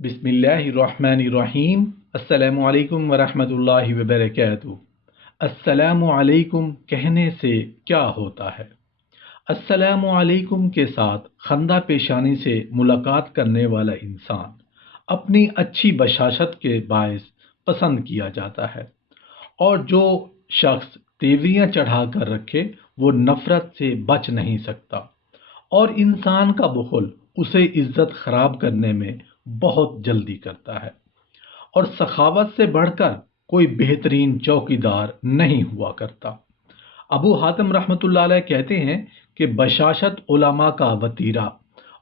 बिस्मिल्लाहिर्रहमानिर्रहीम। अस्सलामु अलैकुम वरहमतुल्लाहि वबरकातुहू। अस्सलामु अलैकुम कहने से क्या होता है? अस्सलामु अलैकुम के साथ खंदा पेशानी से मुलाकात करने वाला इंसान अपनी अच्छी बशाशत के बायस पसंद किया जाता है, और जो शख्स तेवरियां चढ़ा कर रखे वो नफरत से बच नहीं सकता, और इंसान का बुखल उसे इज्जत खराब करने में बहुत जल्दी करता है। और सखावत से बढ़कर कोई बेहतरीन चौकीदार नहीं हुआ करता। अबू हातिम रहमतुल्लाह अलैह कहते हैं कि बशाशत उलमा का वतीरा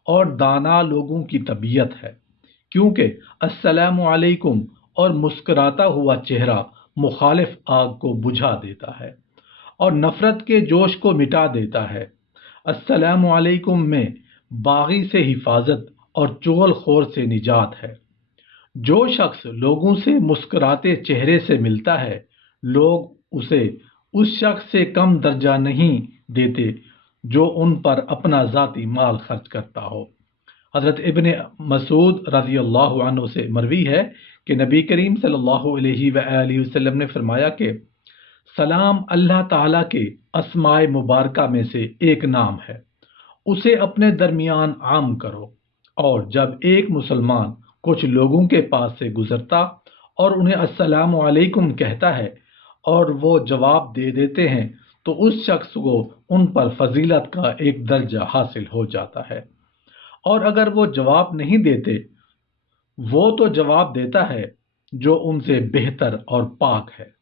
और दाना लोगों की तबीयत है, क्योंकि अस्सलामु अलैकुम और मुस्कुराता हुआ चेहरा मुखालिफ आग को बुझा देता है और नफरत के जोश को मिटा देता है। अस्सलामु अलैकुम में बागी से हिफाजत और चुगलखोर से निजात है। जो शख्स लोगों से मुस्कुराते चेहरे से मिलता है, लोग उसे उस शख्स से कम दर्जा नहीं देते जो उन पर अपना ज़ाती माल खर्च करता हो। हज़रत इब्न मसूद रज़ी अल्लाहु अन्हु से मरवी है कि नबी करीम सल्लल्लाहु अलैहि वसल्लम ने फरमाया कि सलाम अल्लाह ताला के अस्माए मुबारका में से एक नाम है, उसे अपने दरमियान आम करो। और जब एक मुसलमान कुछ लोगों के पास से गुजरता और उन्हें अस्सलामु अलैकुम कहता है और वो जवाब दे देते हैं, तो उस शख्स को उन पर फजीलत का एक दर्जा हासिल हो जाता है। और अगर वो जवाब नहीं देते, वो तो जवाब देता है जो उनसे बेहतर और पाक है।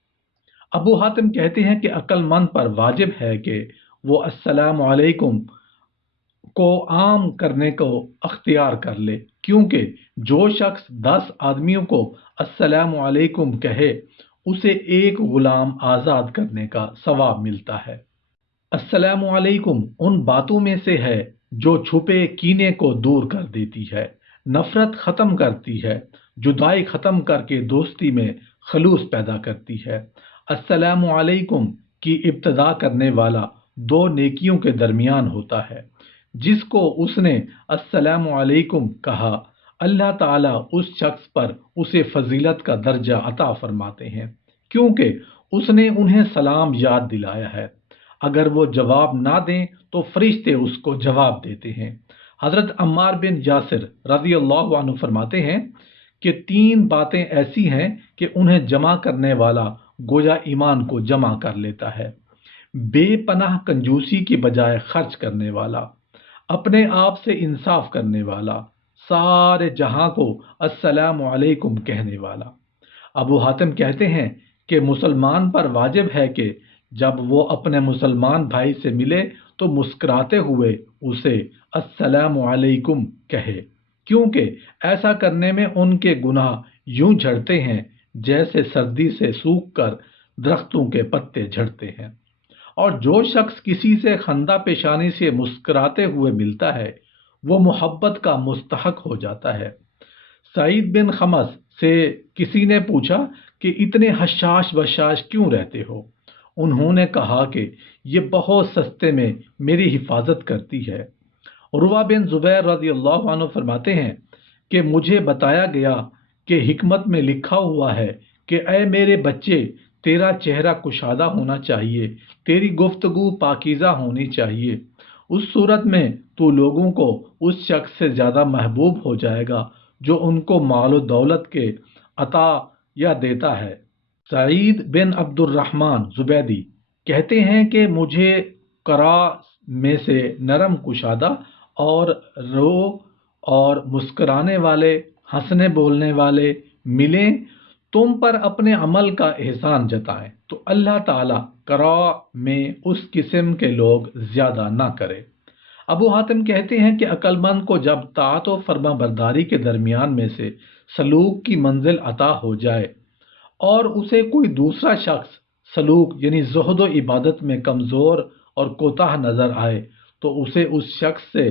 अबू हातिम कहते हैं कि अक्लमंद पर वाजिब है कि वो अस्सलामु अलैकुम को आम करने को अख्तियार कर ले, क्योंकि जो शख्स 10 आदमियों को अस्सलामु अलैकुम कहे उसे एक गुलाम आज़ाद करने का सवाब मिलता है। अस्सलामु अलैकुम उन बातों में से है जो छुपे कीने को दूर कर देती है, नफरत ख़त्म करती है, जुदाई ख़त्म करके दोस्ती में खलूस पैदा करती है। अस्सलामु अलैकुम की इब्तदा करने वाला दो नेकियों के दरमियान होता है। जिसको उसने अस्सलामु अलैकुम कहा, अल्लाह ताला उस शख्स पर उसे फजीलत का दर्जा अता फरमाते हैं, क्योंकि उसने उन्हें सलाम याद दिलाया है। अगर वो जवाब ना दें तो फरिश्ते उसको जवाब देते हैं। हज़रत अम्मार बिन यासिर रज़ी अल्लाहु अन्हु फरमाते हैं कि 3 बातें ऐसी हैं कि उन्हें जमा करने वाला गोया ईमान को जमा कर लेता है। बेपनाह कंजूसी की बजाय खर्च करने वाला, अपने आप से इंसाफ करने वाला, सारे जहां को अस्सलामु अलैकुम कहने वाला। अबू हातिम कहते हैं कि मुसलमान पर वाजिब है कि जब वो अपने मुसलमान भाई से मिले तो मुस्कुराते हुए उसे अस्सलामु अलैकुम कहे, क्योंकि ऐसा करने में उनके गुनाह यूं झड़ते हैं जैसे सर्दी से सूख कर दरख्तों के पत्ते झड़ते हैं। और जो शख्स किसी से खंदा पेशानी से मुस्कुराते हुए मिलता है, वो मोहब्बत का मुस्तहक हो जाता है। सईद बिन खमस से किसी ने पूछा कि इतने हशाश बशाश क्यों रहते हो? उन्होंने कहा कि ये बहुत सस्ते में मेरी हिफाजत करती है। उर्वा बिन जुबैर रज़ी अल्लाहु अन्हु फरमाते हैं कि मुझे बताया गया कि हिकमत में लिखा हुआ है कि ऐ मेरे बच्चे, तेरा चेहरा कुशादा होना चाहिए, तेरी गुफ्तगू पाकीज़ा होनी चाहिए। उस सूरत में तू लोगों को उस शख्स से ज़्यादा महबूब हो जाएगा जो उनको मालो दौलत के अता या देता है। सईद बिन अब्दुर्रहमान जुबैदी कहते हैं कि मुझे करा में से नरम कुशादा और रो और मुस्कुराने वाले, हंसने बोलने वाले मिलें, तुम पर अपने अमल का एहसान जताएं, तो अल्लाह ताला करा में उस किस्म के लोग ज्यादा ना करे। अबू हातिम कहते हैं कि अक्लमंद को जब ताअत व फर्मा बरदारी के दरमियान में से सलूक की मंजिल अता हो जाए और उसे कोई दूसरा शख्स सलूक यानी ज़ुहद व इबादत में कमज़ोर और कोताह नजर आए, तो उसे उस शख्स से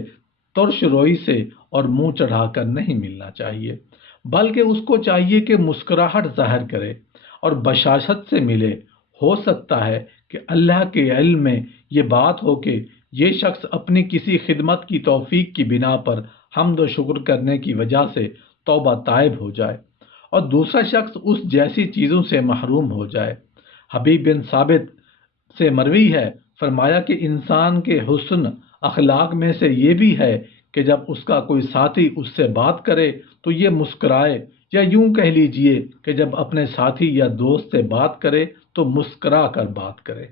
तुर्श रोई से और मुंह चढ़ाकर नहीं मिलना चाहिए, बल्कि उसको चाहिए कि मुस्कुराहट जाहिर करे और बशाशत से मिले। हो सकता है कि अल्लाह के इल्म में ये बात हो कि ये शख्स अपनी किसी खिदमत की तौफीक की बिना पर हम्द व शुक्र करने की वजह से توبہ طائب ہو جائے اور دوسرا شخص اس جیسی چیزوں سے محروم ہو جائے۔ حبیب بن ثابت سے مروی ہے، فرمایا کہ انسان کے حسن اخلاق میں سے یہ بھی ہے کہ جب اس کا کوئی ساتھی اس سے بات کرے تو یہ مسکرائے، یا یوں کہہ لیجئے کہ جب اپنے ساتھی یا دوست سے بات کرے تو مسکرا کر بات کرے۔